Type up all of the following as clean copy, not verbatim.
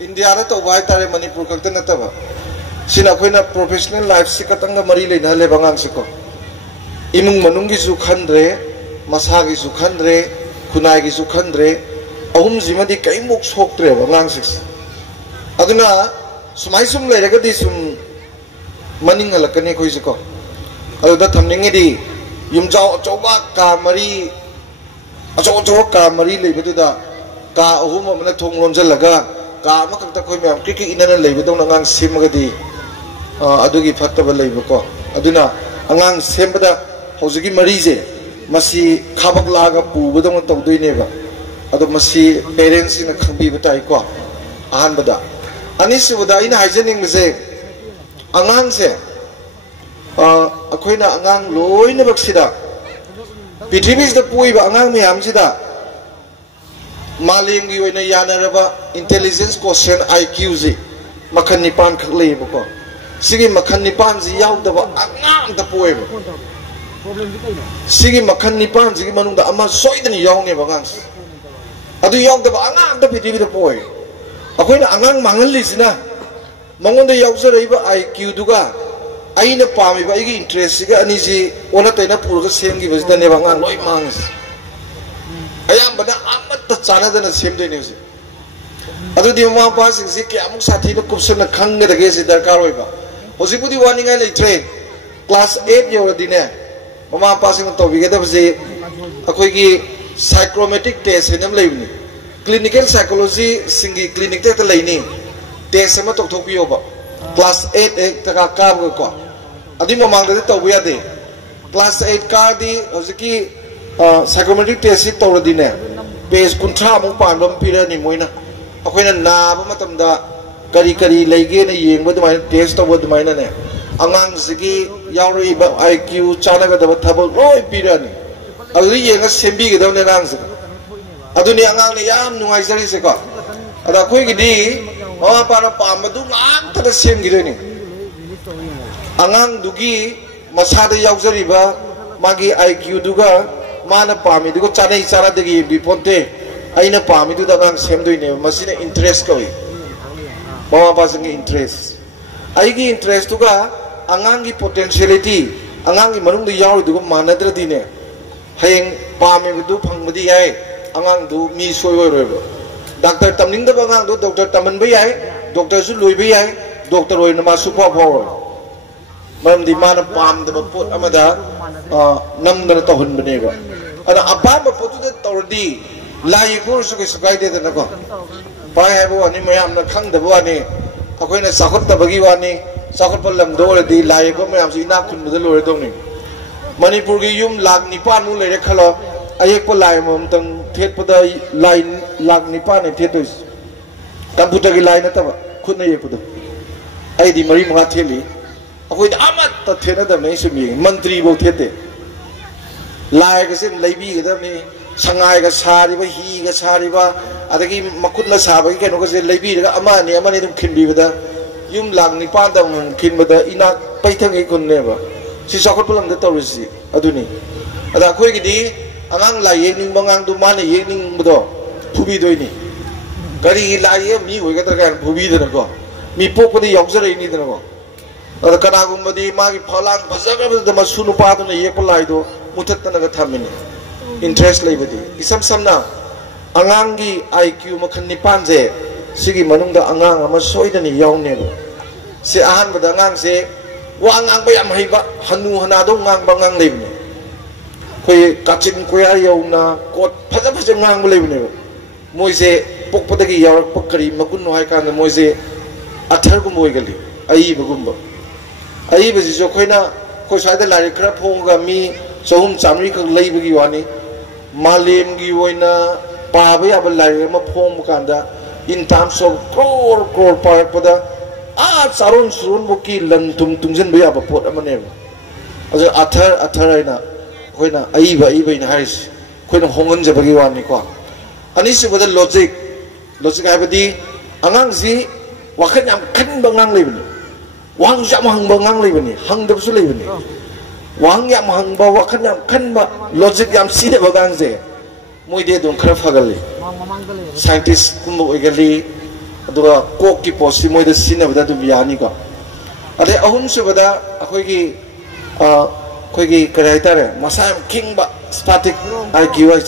India ra to bai tare Manipur khakta nataba sina khoina professional life si katanga mari leina le bangang siko imung manung gi su khandre masa gi su khandre khunai gi su khandre ahum jimadi kaimuk soktre bangang sik aduna sumai sum leiraga di sum maning halakani khoi siko aduda thamningi di yumjau choba ka mari acho ka mari leibaduda ka ahum amna thonglom jalaga ka amakakta khoi myam kiki inana leibadong ngang simagadi adugi fattaba leibako aduna angang sembada hojigi marise masi khabak laga pubadong tawdoineba adu masi parents ina khangbi batai ko ahan bada anisubada ina haijening mese angang se akoina angang loina baksida pithibisda puiba angang myam sida malim gi oina yanaraba intelligence quotient IQ ji makhan nipan khak leibako sigi makhan nipan ji yaudaba angang ta puiba sigi makhan nipan ji manungda ama soidani yawnge bangang adu yaudaba angang ta pithibida poi akoina angang mangalli sina mangonda yaujariba IQ duga aina pamiba igi interest siga ani ji ona taina purga semgi basda ne bangang loi mangs ayam bana amat ta chana dana semdoi ne adu di ma pa sing si ke amuk sathi na kupsana khang da ge si darkar hoiba hojibudi warning ai leitre class 8 yoradine mama pa sing to bi ge da bse akoi gi psychometric test henam leibni clinical psychology singi clinic te ta leini test sama tok thok pi oba class 8 ek ta ka ko adi mamang da to bi ade class 8 ka di hojiki psychometric test to radine page kuntra mong pan bam pira ni moina akoina na ba matam da kari kari leige na yeng ba dumai test to ba dumai na ne angang sigi yauri ba IQ chana ga da thabak roi pira ni ali yeng a sembi ga da ne nang sa aduni angang ne yam nungai jari se ko ada koi gi di ma pa na pa ma du ngang ta sem gi ni angang dugi masada yaujari ba magi IQ duga mana pami dugo chanai chara degi biponte aina pami du dagang semdoi ne masina interest koi mama pasangi interest aigi interest duga angangi potentiality angangi manung du yaw dugo manadra dine hayeng pami du phangmadi yai angang du mi soi oi roibo doctor tamning da angang du doctor taman bai yai doctor su loi bai yai doctor oi na ma su pho pho maram di mana pam da pot amada nam da to hun bane ga ana abamba potu da tawdi lai ko su ke sukai de na ko pai ha bo ani mayam na khang da bo ani akoina sakhat da bagi wani sakhat pal lam do di lai ko mayam si na khun da lore dong ni manipur gi yum lag nipan mu le re khalo ayek po lai mom tang thet pada lai lag nipan ne thet tois computer gi lai na ta khun na ye pu do ai di mari ma theli akoi amat ta thena da nei su mi mantri bo thete lai ga sin leibi ga da ni sangai ga sari ba hi ga sari ba adagi makut na sa ba ke no ga se leibi ga ama ni dum khin bi ba yum lang ni pa da mun khin ba da ina pai thang gi kun ne ba si sakot pulam da taw si aduni ada khoi gi di angang lai ye ning bangang du ma ne ye ning ba do phubi doi ni gari lai ye mi hoi ga da ga phubi da ko mi pok pa di yauk jare ni da ko ada kana gum di ma gi phalang bhajaga da ma sunu pa do ne ye pa lai do mutat na ga thamini interest leibadi isam samna angangi IQ makhan nipan je sigi manung da angang ama soidani yaune se ahan bada angang se wa angang ba yam haiba hanu hana do ngang bangang leibni koi kachin koya yauna kot phaja phaja ngang leibni moise pokpadagi yarak pakari makun no hai kan moise athar gum moigali ai bagumba ai basi jo khoina khoi saida lari khara phonga mi sohum chamri khak leibagi wani malim gi oina pa ba ya ba lai ma phom kanda in terms of crore par pada a sarun surun buki lan tungjen ba ya ba pot amane aja athar aina koina ai ba ina hais koina hongan je bagi wani ko ani se bada logic ai badi angang si wakhan yam khan bangang leibni wang jam hang bangang leibni hang dab su leibni wang yam hang ba wakhan yam khan ba logic yam si de bagang je moi de dong khara fagali scientist kumbo oigali aduga kok ki post si moi da sin abda du yani ko ade ahum se bada akhoi gi kare tare masam king ba static IQ ai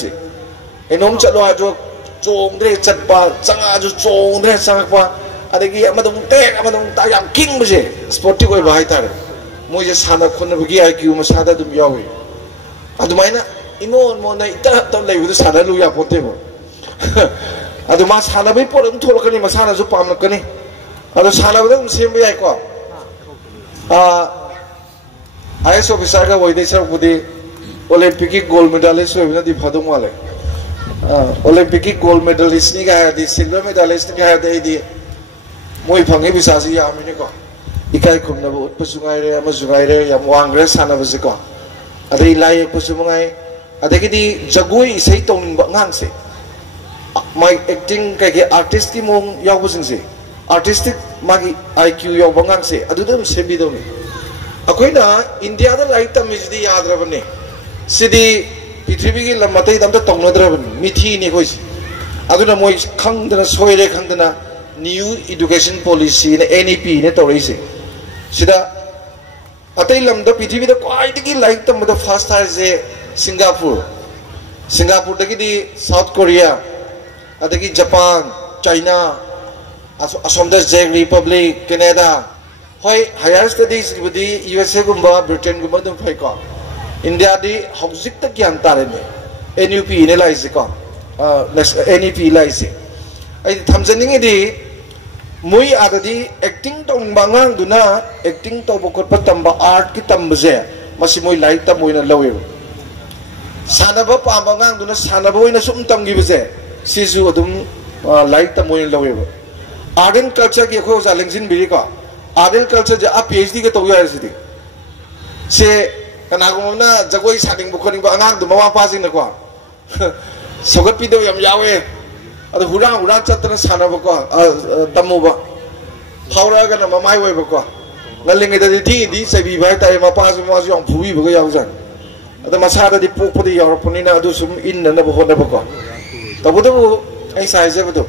enom chalo ajo chong dre chatpa changa ajo chong dre changpa adagi amadung tek amadung ta yam king bje sportive oi bai tare moi je sana khon bagi IQ ma sada dum yawi adumaina imon mo na ita ta lei bu sana lu ya pote bo adu ma sana bai por um thol kani ma sana ju pam kani adu sana ba sem bai ko IS officer ka woi de sar budi Olympic gold medalist we na di phadung wale Olympic gold medalist ni ga di silver medalist ni ga di moi phangi bisa si ya mi ni ko ikai khum na bu pasungai re ama sungai re yam wang re sana ba ko adai lai pasungai adai di jagoi sei tong ba ngang se my acting ka ge artist ki mong yaw bu sing se artistic magi IQ yaw ba ngang se adu dum sembi do ni akoi na India da lai tam is di yad ra bane sidi pithribi gi lamatai dam da tong na dra ban mithi ni koi adu na moi khang da soi re khang da new education policy na NEP ne to rei se sida atai lam da pithribi da kwai di lai tam da first hai je Singapore da di South Korea adagi Japan China asom da Czech Republic Canada hoi higher studies budi USA gumba Britain gumba dum phai ko India di hojik ta gyan tare ne NUP ne lai se ko NEP lai se ai thamjaning di mui adadi acting tong bangang duna acting to bokot patamba art ki tambaje masi moi lai ta moi na lawe sanaba pamba ngang duna sanaba oina sum tamgi bije sisu adum lai ta moi na lawe art and culture ki kho za lengsin biri ko art and culture ja a PhD ke to ya sidi se kana ko na jagoi saning bokoni ba ngang du mawa pa sing na ko sogat pi do yam yawe adu hurang chatra sanaba ko tamu ba phawra ga na mamai wei ba ko ngaling ida di sabi ba ta ma pa su ma su yong phui ba ga yaw jan ada masada di pok pudi yaw puni na adu sum in na ba ho na ba ko tabu du ai sai je ba du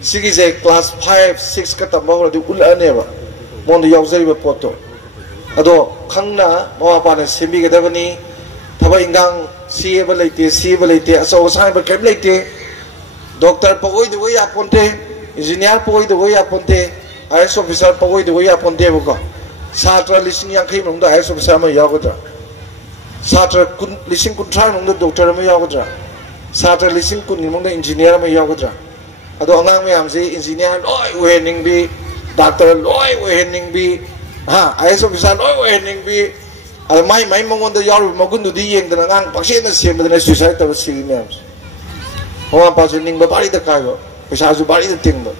sigi je class 5 6 ka tam ba ho du ul ane ba mon du yaw zai ba poto ado khangna ma pa na simi ga da ba ni thaba ingang si ba leite aso sai ba kem leite doctor pagoi du ya ponte engineer pagoi du ya ponte IS officer pagoi du ya ponte ba ko satra lising yang khai mong da IS officer ma yaw ga satra kun lising kun trai mong da doctor ma yaw ga satra lising kun ni mong da engineer ma yaw ga ado angang me am si engineer loi we ning bi doctor loi we ning bi ha IS officer loi we ning bi al mai mong da yaw ma gun du di yeng da ngang pakse na sem da suicide ta si me Hoa pa su ning ba bari da kai ba pesa su bari da ting ba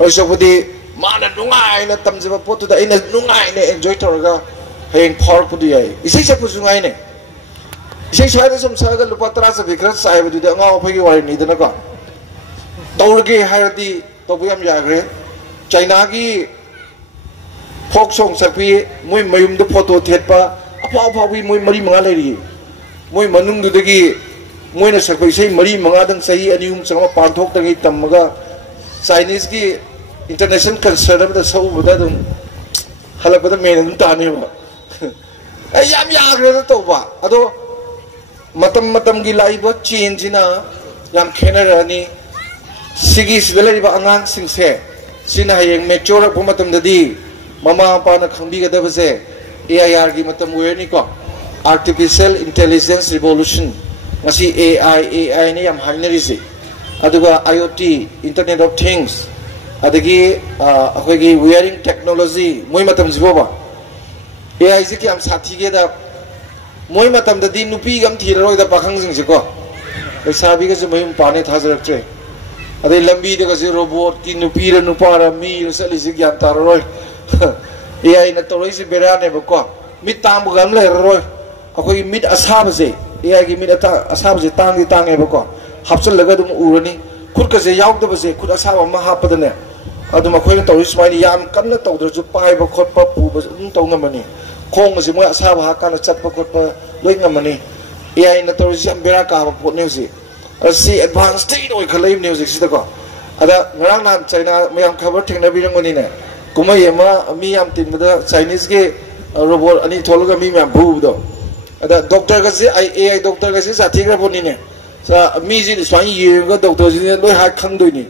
oi so budi mana nungai na tam je ba potu da ina nungai ne enjoy tor ga heng phor pu di ai isai se pu su ngai ne isai sai da som sa ga lupa tra sa vikra sai ba du da nga phai gi wari ni da na ka tor ge har di to bu yam ya gre China gi phok song sa pi moi mayum da photo thet pa apa wi moi mari manga le ri moi manung du da gi moi na sakpai sei mari manga dang sei anium changma panthok tangi tamaga Chinese ki international concern da sau bada dum halak bada me dum ta ne ba ai yam ya gre to ba ado matam gi lai ba change na yam khenar ani sigi sidalai ba angang sing se sina hayeng mature ko matam da di mama pa na khangbi ga da ba se AIR gi matam we ni ko artificial intelligence revolution masi AI ni yam hainari se aduga IoT Internet of Things adagi akhoi gi wearing technology moi matam jibo ba AI se ki am sathi ge da moi matam da di nupi gam thiroi da pakhang jing se ko sabi ga se moi pa ne thajarak tre adai lambi de ga se robot ki nupi ra nupa ra mi sali se gyan tar roi AI na to roi se bera ne ba ko mit tam gam le roi akhoi mit asa ba se AI ki mit asab je tangi ba ko hapsal laga dum urani khut ka je yaw da ba je khut asab ma hap da ne adu ma khoi to ris mai yam kan na to da ju pai ba khot pa pu ba to ngamani khong je mo asab ha kan chat pa khot pa loi ngamani AI na to ris yam bera ka ba pot ne si asi advanced state oi khalai music si da ko ada ngarang nan China mayam khabar thengna birangoni ne kumai ema mi yam tin bada Chinese ke robot ani thologa mi yam bu do ada doctor ga se ai doctor ga se sathi boni ne sa mi ji swai ye ga doctor ji ne loi ha khang doi ni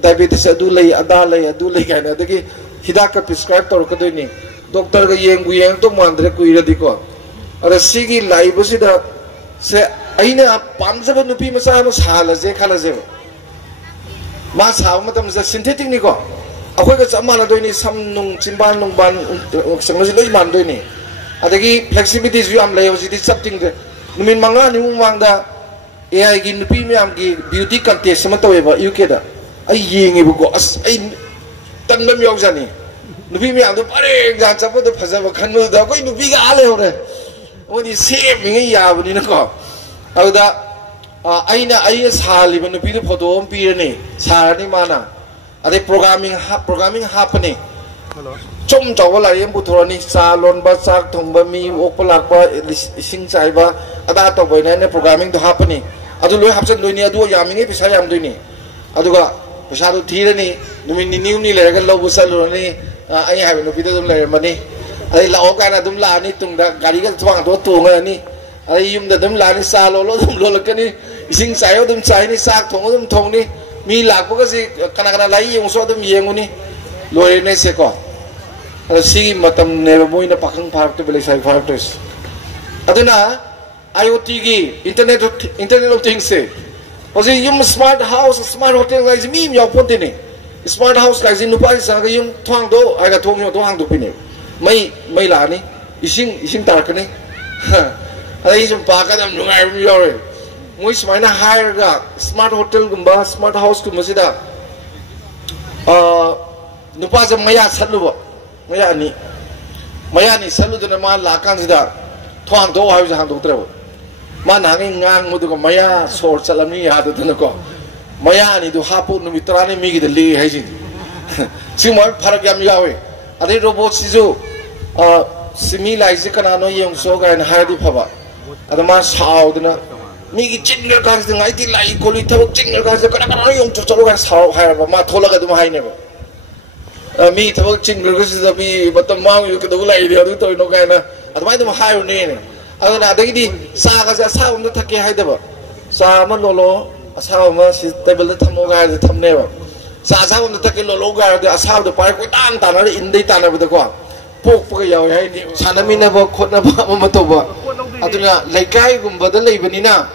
diabetes adu lei ada lei ga na dagi hidak ka prescribe tor ka doi ni doctor ga yeng bu yeng to mandre kuira di ko ada sigi lai bu si da se aina pamjaba nupi macha ma sala je khala je ma sa matam sa synthetic ni ko akhoi ga chamana doi ni sam nung chimban nung ban sang ji loi man doi ni adagi flexibility ju am lay ji something de numin manga ni mang da ai gi nupi mi am gi beauty contest ma tawe ba uk da ai yengi bu ko as ai tan bam yaw jani nupi mi am do pare ga chapo do phaja ba khan da koi nupi ga ale hore oni se mi ngi ya bu ni na ko auda aina ai sali ba nupi do photo am pi ne sa ni mana ade programming happening chom chaw la yem bu thorani sa lon ba sak thong ba mi ok palak ba sing chai ba ada to boy ne programming to happening adu loi hapchen doi ni adu yaminge pisa yam doi ni adu ga pisa do thirani numin ni ni le ga lo bu sal ni ai ha no video dum le mani ai la ok na dum la ni tung da gari ga twang to tu nga ni ai yum da dum la ni sa lo dum lo la ka ni sing chai dum chai ni sak thong dum thong ni mi lak ba ga si kana lai yong so dum yeng ni loi ne se ko si matam ne boy na pakang park to beli sai park tos aduna IoT gi internet of things se osi yum smart house smart hotel guys mi yaw ponte ne smart house guys nu pa sa ga yum thang do ai ga thong yo do hang do pine mai la ni ising tar ka ni ai sum pa ka dam lungai mi yaw re moi smai na hire ga smart hotel gumba smart house gumba sida nu pa jam maya satlu ba maya ni salu dana ma la kan sida thong do ha hang do tre ma na ngi ngang mu du ko maya sor chalami ya do dana ko maya ni du hapu nu mitrani mi gi de li hai ji si mo pharak yam yawe ade robot si ju simi lai ji kana no yong so ga na ha di phaba ada ma sao dana mi gi chingal ka ji ngai ti lai ko li thawak chingal ka ji kana yong cho chalo ga sao ha ba ma thola ga dum hai ne ba mi thawak chingal ga ji da mi batam ma yu ka do lai di adu to no ga na admai dum hai ne ne adana adagi di sa ga sa um da thake hai da ba sa ma lolo asa ma si table da thamo ga da thamne ba sa um da thake lolo ga da asa da par ko tan tan na in dei tan na ba da ko pok pa yaw hai ni sanami na ba khot na ba ma to ba aduna laikai gum ba da lei bani na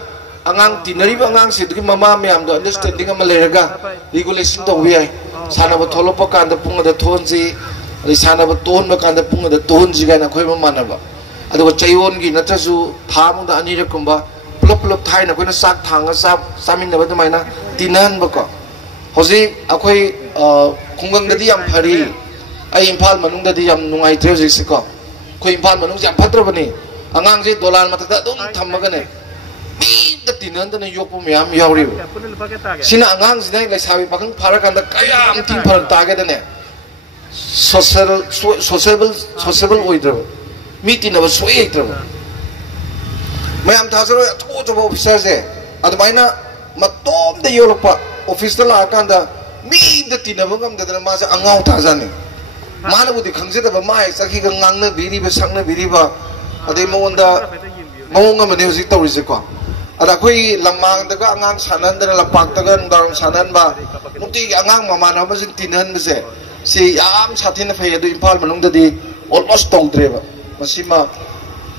angang tinari ba angang si du mama myam do understanding am le raga regulation to wi ai sana ba tholo pa kan da pung da thon ji ri sana ba ton ba kan da pung da ton ji ga na khoi ma mana ba adu chaiwon gi na ta su tham da ani re kumba plop thai na ko na sak thang sa samin na ba da mai na tinan ba ko hoji akhoi khungang da di yam phari ai imphal manung da di yam nungai tre ji si ko khoi imphal manung jam phatra bani angang ji dolan ma ta dum tham ma ga ne mi da tinan da na yok pu myam yauri sina angang ji nai lai sabi pakang phara kan da kayam tin phar ta ga da ne sociable oidro meeting na soi itra mayam thasaro to officer se admaina matom de yolopa office la kan da mi da tinabam da ma sa angau thasani mana budi khangje da ma ai sakhi ga ngang na biri ba sang na biri ba adai monda monga mane usi to ri ko ada koi lamang da ga angang sanan da la pak da ga ndar sanan ba muti angang mama na ba sin tinan ba se si yam sathin na phai adu impal manung da di almost tong tre ba masima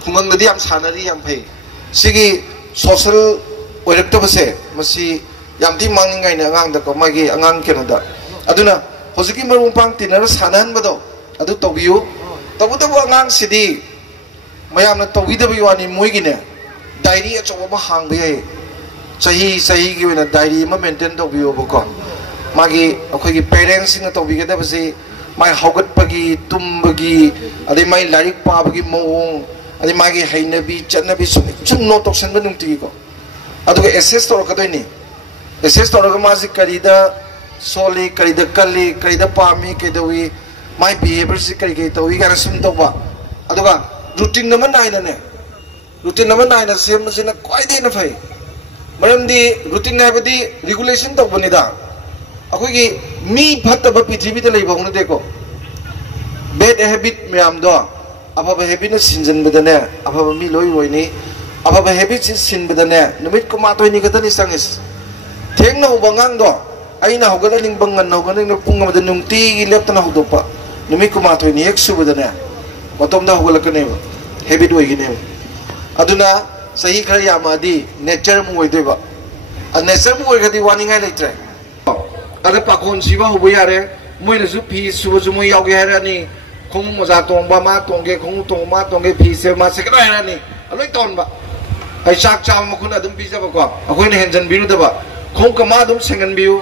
khungang da di yam sanari yam phai sigi social oirak to ba se masi yam ti mang ngai na angang da ko magi angang keno da aduna hojiki marung pang tinar sanan ba do adu to biu to bu angang sidi mayam na to wi da bi wani moi gi ne diary acho ba hang bi ai sahi gi na diary ma maintain to biu ba ko magi akhoi gi parents na to bi ga da ba si mai hogat pagi tum bagi ade mai larik pa bagi moong ade magi hainabi channabi sun no toksan ba nung ti ko adu ga assess to ka doi ni assess to ga ma si karida soli karida kalli karida pami ke doi mai behavior si kari ke to wi ga sum to ba adu ga routine na man nai na ne routine na man nai na sem na kwai de na phai maram di routine na ba di regulation to bani da अखोगी मी फत्तब पृथ्वी लेब हौनदेको bed habit मैम दो अफब habit सिंजनबदने अफब मी लोई रोइनी अफब हैबिट सिनबदने नुमित कुमातोइनी खतनी संगिस थेंगना उबंगांग दो अइना हौगदनिंग बंगन हौगदनिंग पुंग अमद नुंगतिगी लेप्तना हौदोपा नुमित कुमातोइनी एक सुबदने मतोमदा हौगलकनेब हैबिट ओइगिनेब अदुना सही खर यामादी नेचर मु ओइदेबा नेचर मु ओइगदी वानिंगाय लेत्रे अद पाखोन सिबा होबो यारे मोइनसु फी सुबसु मोइ यावगे हारानी खोंग मोजा तोंबा मा तोंगे खोंग तोंबा तोंगे फी से मा सेकरा हारानी अलोय तोनबा आई चाक चाम मखुन अदुम पिजबको अखोइने हेंजन बिरुदबा खोंग कमा अदुम सेंगन बिउ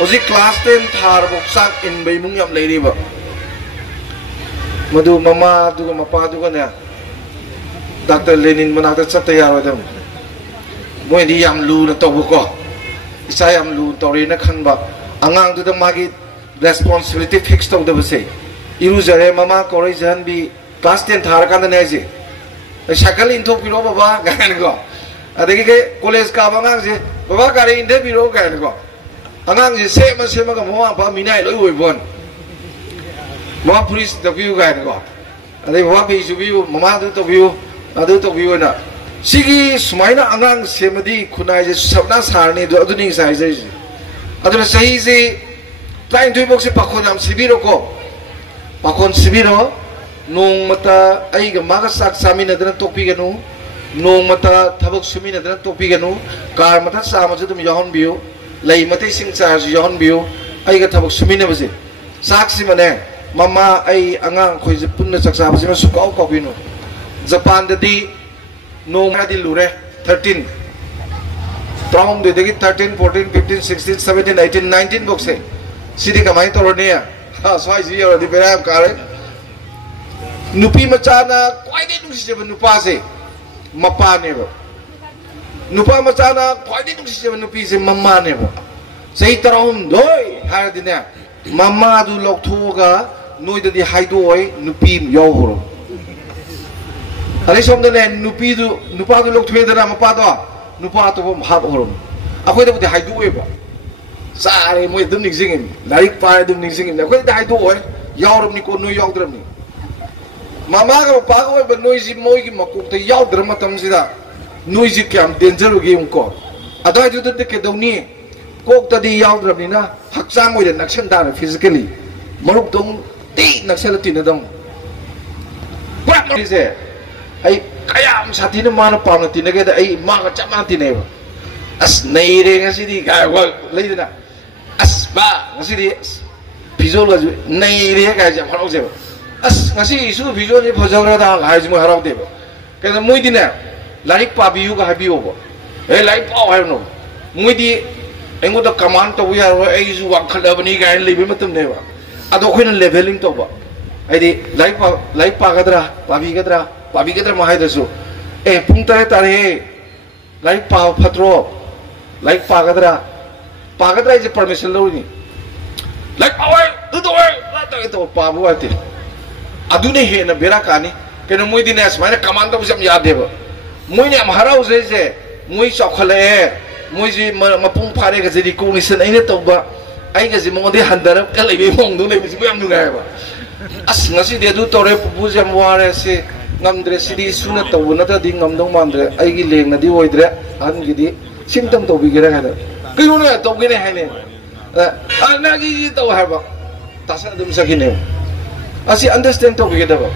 होजि क्लास 10 थार बक चाक इन बैमुंग याम लेरिबा मधु ममा दुगा मपा दुगा ने डॉक्टर लेनिन मनाता चत्ता यारोदम मोइदी याम लुना तोबको इसा याम लु तोरेना खनबा अंगांग दुदा मागी responsibility fix तौदबसे इरुजरे ममा कोरै जहन बि क्लास 10 थार कांद नेजे साइकल इंथो पिरो बाबा गायनको अदगी के कॉलेज का अंगांग जे बाबा गारी इंदे पिरो गायनको अंगांग जे सेम का ममा बा मिनाय लोय ओइबोन ममा पुलिस तबिउ गायनको अदे बाबा बि जुबिउ ममा दु तबिउ ना सिगी सुमाइना अंगांग सेमदी खुनाय जे सबना सारनी दु अदुनि साइजे अदुना सही से Try to box a pacon Sibiro go. Pacon Sibiro, no mata Aiga Magasak Samina than Topigano, no mata Tabak Sumina than Topigano, Karmata Samatum Yon Bio, Lay Matasing Sars Yon Bio, Aiga Tabak Sumina was it. Saximane, Mama I Angang, who is a Puna Saxabas, Sukau Copino. Japan the D, no Madi Lure, 13. From the 13, 14, 15, 16, 17, 18, 19 books. Sidi kamai toronia ha swai ji yor di beram kare nupi macha na kwai de nung si nupa se mapa ne ba nupa macha na kwai de nung si nupi se mamma ne ba sei tarom doi ha dina mamma du lok thuga noi da di haidu oi nupi yo horo ale som de ne nupi du nupa du lok thwe da mapa do nupa to bom ha horo akoi da di haidu oi ba Sari moi dum ningsingin laik pa dum ningsingin na khoi dai do oi yawram ni ko no yawdram ni mama ga pa ko ba noisy moi gi makuk te yawdram matam sida noisy kyam danger gi ko adai du de ke dawni kok ta di yawdram ni na hakchang moi de naksan da physically marup dong ti naksal ti na dong pa mo se ai kayam sathi na mana pa na ti na ge da ai ma ga chama ti ne as nei re nga si di ga wa lai na as ba ngasi di visual ga nei re ga jam harau je as ngasi isu visual ni phojau ra da ga ji mo harau de ba ke moi di na laik pa biu ga habiu ba e laik pa ha no moi di engo da command to ya ro ai ju wa khala ba ni ga le bi matam ne ba ado khoi na leveling to ba ai di laik pa ga dra pa bi ga dra ma hai da su e pung tare laik pa phatro like pagadra is a permission loni like power do to pabu ati adune he na bera kani kenu moi dine asmane command to sam yaad deba moi ne amharau je moi chokhale moi ji mapung phare ga ji ko mission aina to ba ai ga ji mo de handar ka lei be mong du lei bi yam nu ga ba as ngasi de du tore pu jam ware se ngamdre sidi suna to na ta ding ngam dong mandre ai gi leng na di oidre an gi di symptom to bigera kada kino na to gine haine na gi to haba tasa dum sakine asi understand to bigeda ba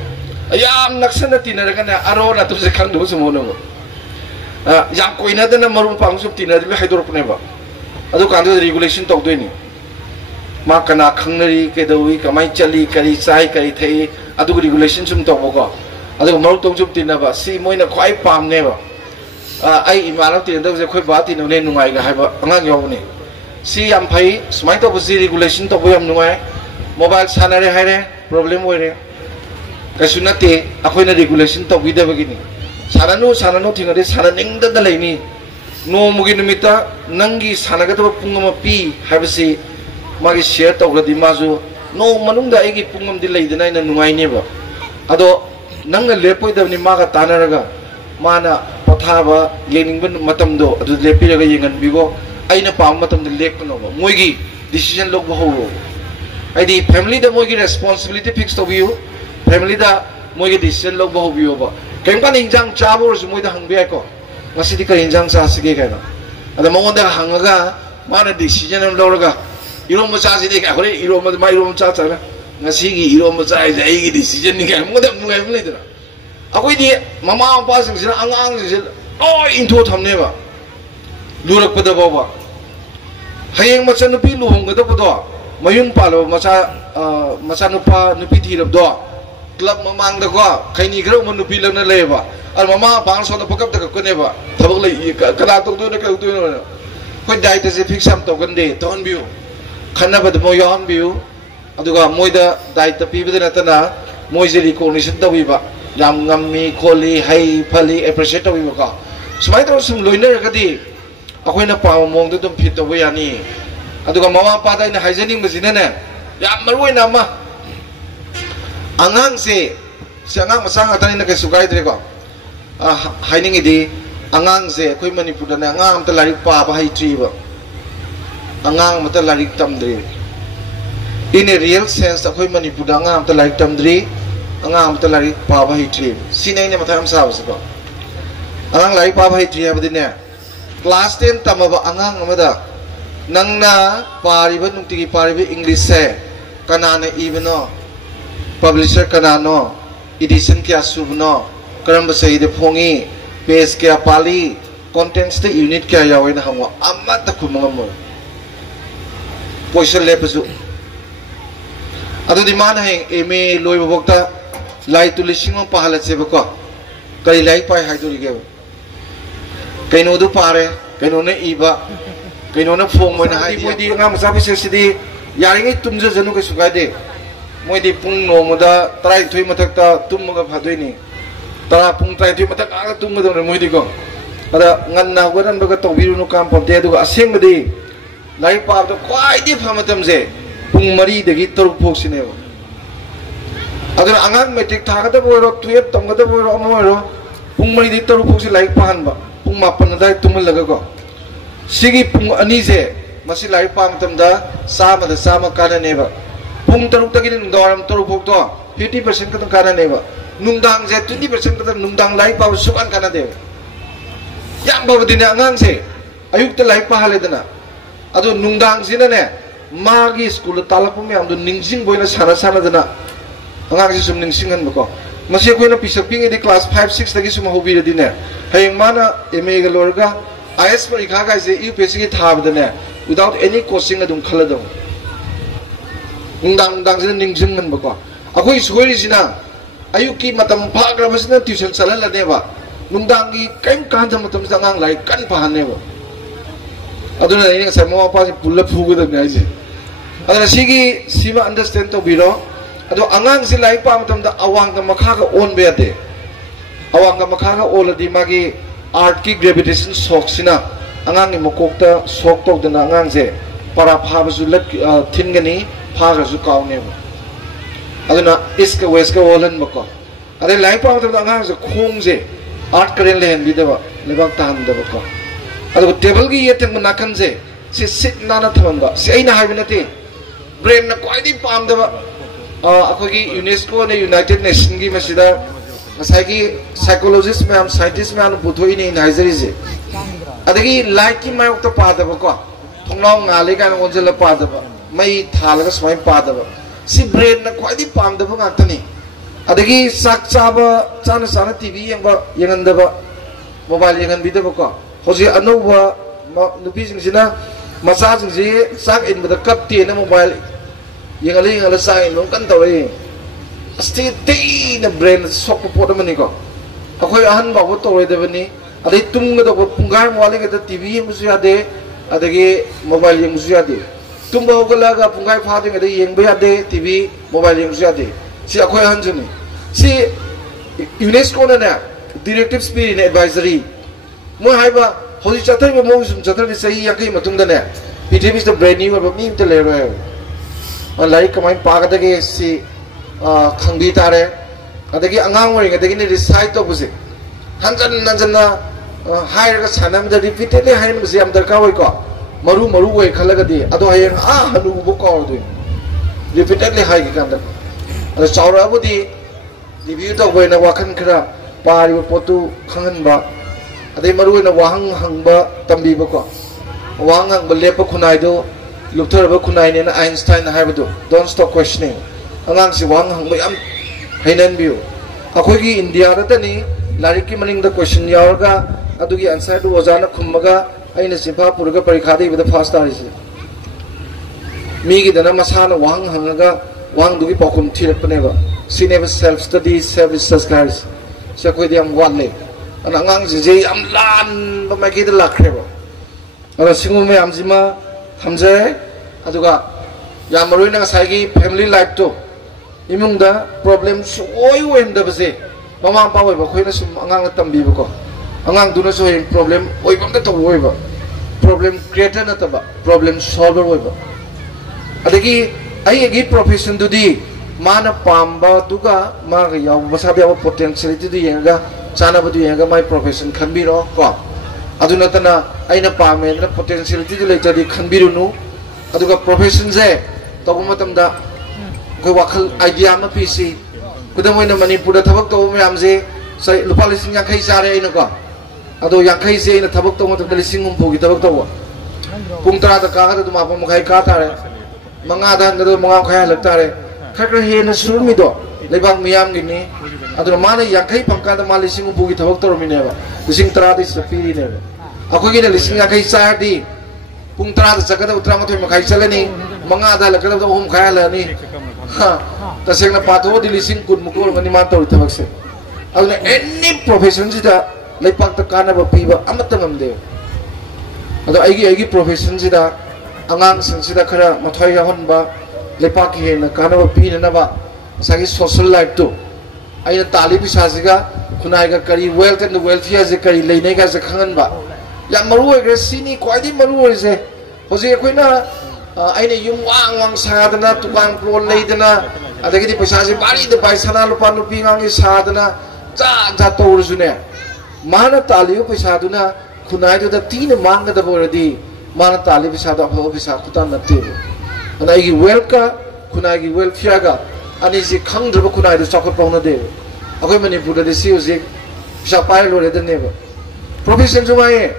ayam naksana tinara kana aro na to se khang do se mono yang koina da marum pang sup tinara bi haidor pne ba adu kan regulation to do ni ma kana khangnari ke doi kamai chali kari sai kari thei adu regulation sum to ba ko adu marum to sup tinara ba si moina khwai pam ne ba ai imanam tin da je khoi ba tin ne nungai ga haiba angang yaw ni si yam phai smai to busi regulation to boyam nungai mobile sanare haire problem hoire kasunate akhoi na regulation to bida bagini sananu thingade sananing da laini no mugi nimita nangi sanaga to pungama pi habisi magi share to gadi mazu no manung da egi pungam di laidana na nungai ne ba ado nang lepoi da ni maga tanaraga mana pothaba yening ban matam do adu lepi ga yengan bigo aina pam matam de lek no ba moigi decision log bahoro aidi family da moi gi responsibility fix to biu family da moi gi decision log baho biu ba kem kan injang chabor su moi da hang bi ko ngasi di ka injang sa sige ka na ada mo da hangaga mana decision am lorga irom ma sa si de ka hore irom ma irom cha cha na ngasi gi irom ma cha ai gi decision ni ka mo da mo ai da akoi di mama pa sing sina angang sing oi into thamne ba lurak pada ba hayeng macha nupi luhong ga da do mayun palo macha nupa nupi thirab do club mamang da ko khaini gro mon nupi lagna leba al mama pang so da pakap da ko ne ba thabak lai kada to do na ka to no ko dai ta se fix am to gande ton biu khana ba mo yon biu aduga moida dai ta pi bida na na moi je recognition ta wi ba yam ngammi kholi hai phali appreciate ta wi ba ka smai to sum loiner ka di akoina pa mong to fit to wi ani aduga mama pa dai na hygienic masina ne yam maroi na ma angang se angang masang atani na kay sugay dire ko haining idi angang se koi manipur da na angang ta larik pa ba hai tri ba angang mata larik tam dire in a real sense koi manipur da angang ta larik tam dire angang mata larik pa ba hai tri sinai ne mata am sa ba angang larik pa ba hai tri ba din ne class 10 tamaba angang amada nangna pariba nungtigi pariba english se kanana ibno publisher kanano edition kya subno karam basai de phongi page kya pali contents te unit kya yawe na hangwa amma ta kumangamo poison lepasu adu di mana heng eme loi bokta lai tu lising ma pahalat se bako kai lai pai hai tu ge kai no du pare kai no ne iba kai no na phong mo na hai mo di ngam sa bi se sidi yari ngai tumja janu kai sugai de moi di pung no moda trai thui matak ta tumga phadoi ni tara pung trai thui matak aga tumga do moi di ko ada ngan na goran baga to biru no kam pom de du aseng madi lai pa to kwai di phamatam je pung mari de gi tor phok sine aduna angang metric thaga da boiro tuye tong da boiro mo ro pung mari di tor phok si lai pan ba pung mapan da tumal laga ko sigi pung ani je masi lai pa matam da sama kana ne ba pung taruk ta gini nungdawaram taruk phok to 50% ka tong kana ne ba nungdang je 20% ka tong nungdang lai pa sukan kana de yang ba din angang se ayuk ta lai pa hale dana adu nungdang sina ne magi school talak me am do ningsing boina sana dana angang se sum ningsing han ba ko masi ko na pisak ping di class 5 6 tagi sum hobi re din ne hayeng mana MA ga lorga IS parikha ga se UPSC ki thab dana without any coaching adum khaladam ungdang sina ningsing man ba ko akoi sugoi sina ayuki matam phagra basina tuition salala ne ba nungdang gi kaim kan jam matam jangang lai kan pahan ne ba aduna ni sa mo pa pulla phugu da ngai je aduna sigi sima understand to biro adu angang si lai pa matam da awang da makha ga on be ade awang da makha ga oladi magi art ki gravitation shock sina angang ni mokok ta shock to da angang je para pha ba zu lat thin gani pha ga zu kaw ne ba aduna iska west ka wolan mako ade lai pa matam da angang je khong je art karen le hen bi da ba lebak tan da ba ko adu table gi yeteng nakan je si sit nana thamam ba si aina hai binati brain na koi di pam da ba akogi UNESCO ne United Nation gi masida ngasai gi psychologist ma'am scientist ma'am puthoi ni Nigeria je adagi light ki mai okta pa da ba ko thongnau ngale ka na onjela pa da ba mai thalaga swai pa da ba si brain na koi di pam da ba ngatani adagi sak chaba sana TV yang ba yangan da ba mobile yangan bi da ba ko hoji anuba nupi sing sina masa sing si sak in ba da kap ti na mobile yang ali yang ala sak in long kan tawai asti ti na brain sok po da mani ko akoi ahan ba bo to re da bani adai tum ga da pungai mobile ga da TV yang musu ade adagi mobile yang musu ade tum ba ga la ga pungai pha de ga da yang ba ade TV mobile yang musu ade si akoi ahan juni si UNESCO na directive spirit advisory moi haiba hoji chathai ba mo sum chathai sei yakai matung da ne ptv is the brand new ba mi te le ro lai kamai pa ga de si khangbi tare adagi angang wari ga de ni recite to buse nanjan na hair ga sanam da repeatedly hain buse am darka hoi ko maru way khalagadi ado hayang hanu bu kawdu repeatedly hai ki kanda ada chaura budi review to boy na wakan khara pari potu khangan ba adai maru na wahang hangba tambi ba ko wahang hang lepa khunai do lukthar ba khunai ne na Einstein na haibadu don't stop questioning angang si wahang hang ba yam hainan biu akoi ki India da tani larik ki maning da question yawarga adugi answer do ojana khummaga aina simpa purga parikha de bida fast tarisi mi gi dana masana wahang hangaga wahang dugi pokum thirapne ba sineba self study self research guys sa koi diam wanle ana ngang je am lan ba mai ki da lakre ba ara singu me am jima hamje aduga ya marui na sai gi family life to imung da problem oi wem da base mama pa ba khoi na sum angang tambi ba ko angang duna so problem oi bam da to oi ba problem creator na ta ba problem solver oi ba adagi ai gi profession du di mana pamba duga ma ga yaw masabi aba potentiality du yenga chana bu du yenga my profession khanbiro ko aduna tana aina pame na potentiality du leita di khanbiru nu aduga profession je to matam da ko wakhal idea ma pc kudamoi na manipur da thabak to myam je sai lupa lising yakai sare ina ko ado yakai je ina thabak to matam da lising umpu gi thabak to pung tara da ka ga du ma pa makai ka tare manga da da manga khaya lak tare khakra he na surmi do lebang miyam gi ni ado mana yakai pangka da ma lising umpu gi thabak to mi ne ba lising tara di sapiri ne ako gi na lising yakai sar di pung tara da sakada utra ma thoi makai chalani manga da lak da hum khaya la ni ha taseng na pato di lising kun mukul ngani ma to thabak se ado any profession sida lepak ta kana ba piba amata ngamde ado aigi profession sida angang sing sida khara mathoi ga hon ba lepak ki na kana ba pi na ba sagi social life to ai tali bi sa siga khunai ga kari wealth and welfare je kari leinai ga je khangan ba ya maru ga sini kwai maru je hoje koina aina yung wang sadana tukang plon leidana adagi di paisa je bari de paisa na lupa lupi ngangi sadana ja to urjune mana taliu paisa duna khunai da tin manga da boradi mana tali paisa da ho paisa kutan na te ana igi welka khunai gi welfare ga ani ji khangdra khunai da chakot pauna de akoi manipur da si uji pisa pai lo re de ne profession jumai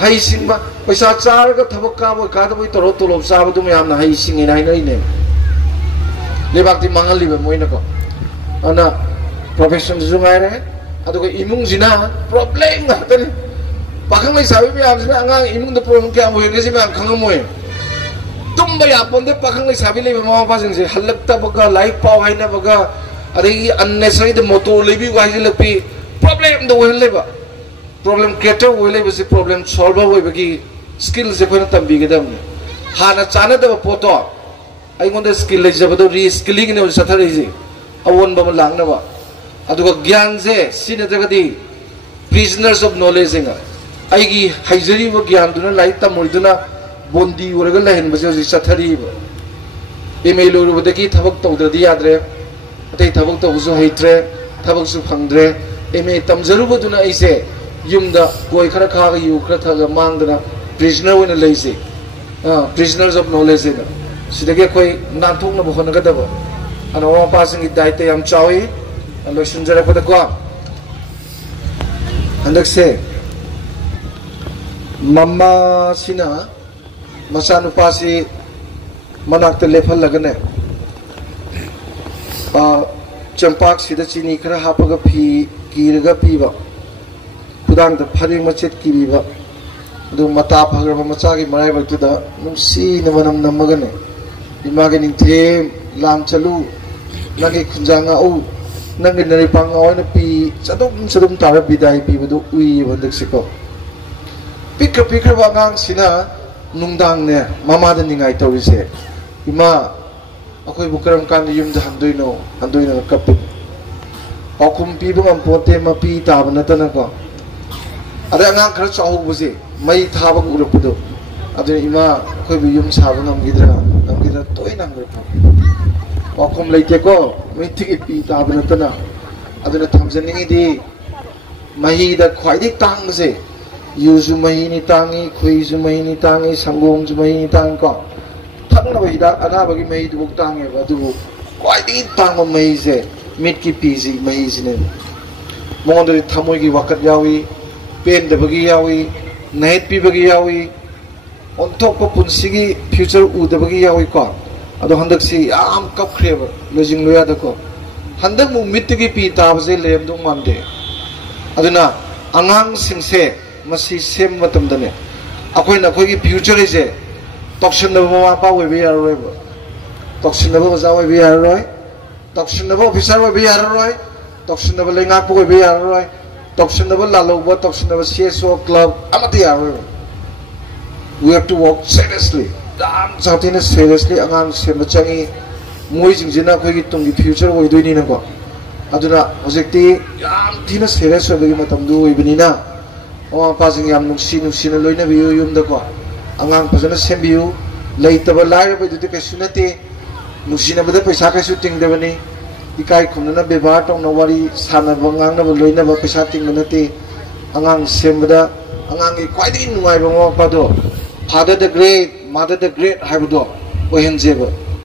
hai singba paisa char ga thabak ka bo ka da boi toro tolop sa bu yam na hai sing ina ne lebak di mangal liba moina ko ana profession jumai re aduga imung jina problem ga tani pakang lai sabi mi am jina angang imung da problem kya mo he ji ma khang mo tumba ya ponde pakang lai sabi le ma pa jing se halak ta baga life paw hai na baga adai unnecessary the motor lebi wa ji lepi problem do we leba problem creator we leba si problem solver we bagi skill se khona tambi ga dam hana chana da poto ai ngonda skill le jabado re skilling ne sa thari ji awon ba lang na ba aduga gyan je sine jagadi prisoners of knowledge nga ai gi haijari ba gyan duna lai tamul duna bondi uraga lahen ba ji sa thari ba email uru badaki thabak tawdadi yadre atai thabak taw su haitre thabak su phangdre email tamjaru ba duna aise yumda koi khara kha ga yu khara thaga mangdana prisoner wena leise prisoners of knowledge nga sidage koi nanthok na bhona ga da ba ana wa passing daite yam chawi alo sunjara pada ko andak se mama sina masanu pasi manak te lephal lagane champak sida chini khara hapaga phi kiraga piba pudang da phari machet kibiba du mata phagar macha gi marai baktu da numsi namanam namagane image ninthe lam chalu nagi khunjanga au nangi nari pang awai pi sadum tara bidai pi budu ui bandak siko pikra bangang sina nungdang ne mama da ningai tawise ima akoi bukaram kan yum da handoino kapit akum pi bangam pote ma pi ta banatana ko ada ngang khar chahu buji mai thaba urupudo adu ima akoi bi yum sa bangam gidra toy nang re akum leite ko mai thik pi ta banatana aduna thamjani di mahi da khwai di tang se yuzu mahini tangi khuizu mahini tangi sanggomzu mahini tangi ko thaknaba hidak anabagi mahi du tangi adu kwai tangba mahi se mit ki piji mahi sine mongonda thamoi gi wakat yawi pen dabagi yawi night pi bagi yawi on top ko punsigi future u dabagi yawi ko ado handak si am kap khreba lojing loya da ko handak mu mit gi pi tabse lem dung mande aduna angang singse masi sem matam dane akhoi na khoi gi future ise tokshin na ma pa we bi aroi ba tokshin na ba za we bi aroi tokshin na ba officer we bi aroi tokshin na ba lenga pu we bi aroi tokshin na ba lalo ba tokshin na ba CSO club amati aroi we have to work seriously dam chatina seriously angang sem changi moi jingjina khoi gi tung gi future we doi ni na ko aduna hojekti yam thina serious obi matam du oi binina o pa jing yam nuksi na loina bi yum da ko angang phajana sembiu leitaba lai ba du te kasunate nuksi na bada paisa kaisu ting de bani ikai khumna na bebar tong na wari sana bangang na loina ba paisa ting manate angang sembada angang gi kwai din nungai ba mo pa do father the great mother the great haibudo o henjeba